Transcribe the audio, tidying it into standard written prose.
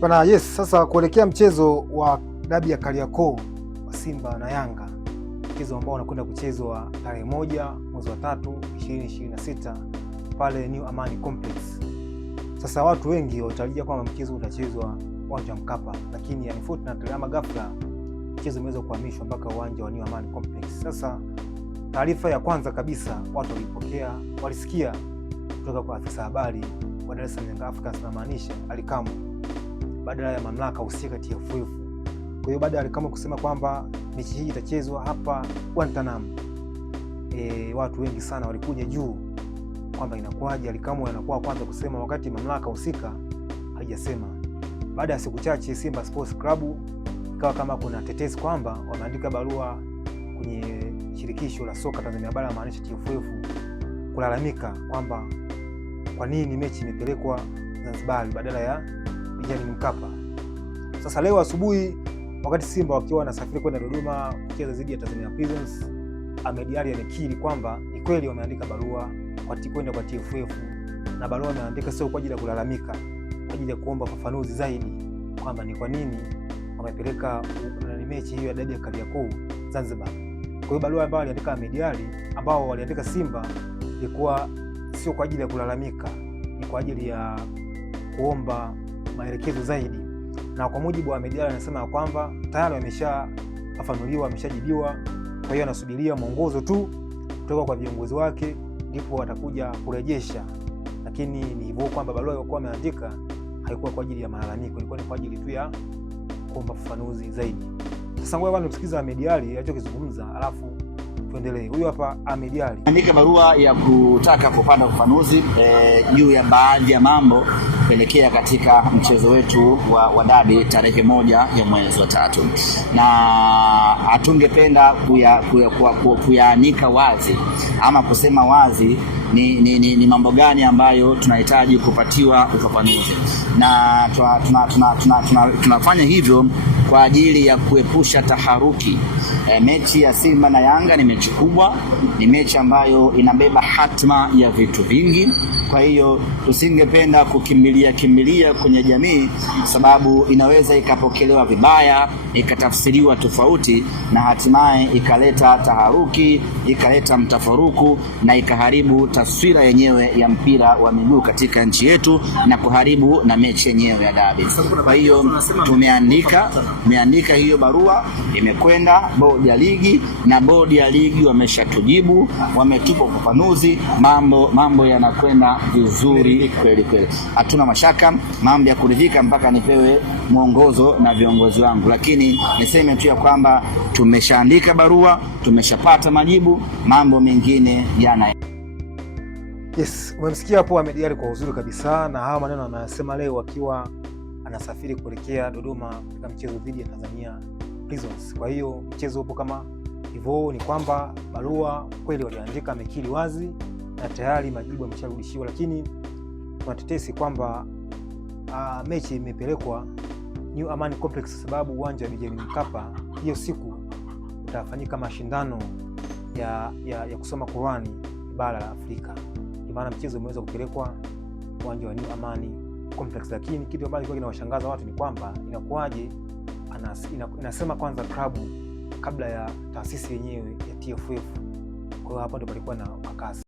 Bana, yes, sasa kuelekea mchezo wa dabi ya Kariakoo wa Simba na Yanga, mchezo ambao unakwenda kuchezwa tarehe 1 mwezi wa 3 2026 pale New Amani Complex. Sasa watu wengi watarajia kwamba mchezo utachezwa uwanja wa Mkapa, lakini unfortunately ama ghafla mchezo umeweza kuhamishwa mpaka uwanja wa New Amani Complex. Sasa taarifa ya kwanza kabisa watu walisikia kutoka kwa afisa habari wa Dar es Salaam Young Africans, na maanisha Ally Kamwe, badala ya mamlaka husika TFF. Kwa hiyo baada ya Ally Kamwe kusema kwamba mechi hii itachezwa hapa Guantanamo, watu wengi sana walikuja juu kwamba inakuwaje Ally Kamwe anakuwa kwanza kusema wakati mamlaka husika haijasema. Baada ya siku chache Simba Sports Club ikawa kama kuna tetesi kwamba wameandika barua kwenye shirikisho la soka Tanzania bara, maanisha TFF, kulalamika kwamba kwa nini mechi imepelekwa Zanzibar badala ya Benjamin Mkapa. Sasa leo asubuhi wakati Simba wakiwa wanasafiri kwenda Dodoma kucheza dhidi ya Tanzania Prisons, Ahmed Ally amekiri kwamba ni kweli wameandika barua kwenda kwa TFF, na barua wameandika sio kwa ajili ya kulalamika, kwa ajili ya kuomba ufafanuzi zaidi kwamba ni kwa nini wamepeleka mechi hiyo ya dabi ya Kariakoo Zanzibar. Kwa hiyo barua ambayo aliandika Ahmed Ally, ambao waliandika Simba, ilikuwa sio kwa ajili ya kulalamika, ni kwa ajili ya kuomba maelekezo zaidi. Na kwa mujibu wa Ahmed Ally anasema kwamba tayari wameshafafanuliwa, wameshajibiwa, kwa hiyo anasubiria mwongozo tu kutoka kwa viongozi wake ndipo watakuja kurejesha. Lakini ni hivyo kwamba barua ilikuwa wameandika haikuwa kwa ajili ya malalamiko, ilikuwa ni kwa ajili tu ya kuomba ufafanuzi zaidi. Sasa ngoja nimsikize Ahmed Ally alichokizungumza, alafu tuendelee. Huyu hapa Ahmed Ally. Andika barua ya kutaka kupata ufafanuzi juu ya baadhi ya mambo kuelekea katika mchezo wetu wa dabi tarehe 1 ya mwezi wa 3, na hatungependa kuyaanika wazi ama kusema wazi ni mambo gani ambayo tunahitaji kupatiwa ufafanuzi, na tunafanya hivyo kwa ajili ya kuepusha taharuki. Mechi ya Simba na Yanga ni mechi kubwa, ni mechi ambayo inabeba hatma ya vitu vingi. Kwa hiyo tusingependa kukimbilia kwenye jamii, sababu inaweza ikapokelewa vibaya, ikatafsiriwa tofauti, na hatimaye ikaleta taharuki, ikaleta mtafaruku, na ikaharibu taswira yenyewe ya mpira wa miguu katika nchi yetu, na kuharibu na mechi yenyewe ya dabi. Kwa hiyo tumeandika hiyo barua, imekwenda bodi ya ligi, na bodi ya ligi wameshatujibu, wametupa ufafanuzi, mambo yanakwenda vizuri kweli kweli. Hatuna mashaka, mambo ya kuridhika mpaka nipewe mwongozo na viongozi wangu, lakini niseme tu ya kwamba tumeshaandika barua, tumeshapata majibu, mambo mengine yana. Yes, umemsikia hapo Ahmed Ally kwa uzuri kabisa, na hawa maneno anasema leo akiwa anasafiri kuelekea Dodoma katika mchezo dhidi ya Tanzania Prisons. Kwa hiyo mchezo upo kama hivyo, ni kwamba barua kweli waliandika, amekiri wazi na tayari majibu yamesharudishiwa, lakini kuna tetesi kwamba mechi imepelekwa New Amani Complex sababu uwanja wa Benjamin Mkapa hiyo siku utafanyika mashindano ya kusoma Qur'ani bara la Afrika. Kwa maana mchezo umeweza kupelekwa uwanja wa New Amani Complex, lakini kitu ambacho kilikuwa kinawashangaza watu ni kwamba inakuwaje inasema kwanza klabu kabla ya taasisi yenyewe ya TFF. Kwa hiyo hapo ndipo palikuwa na wakasi.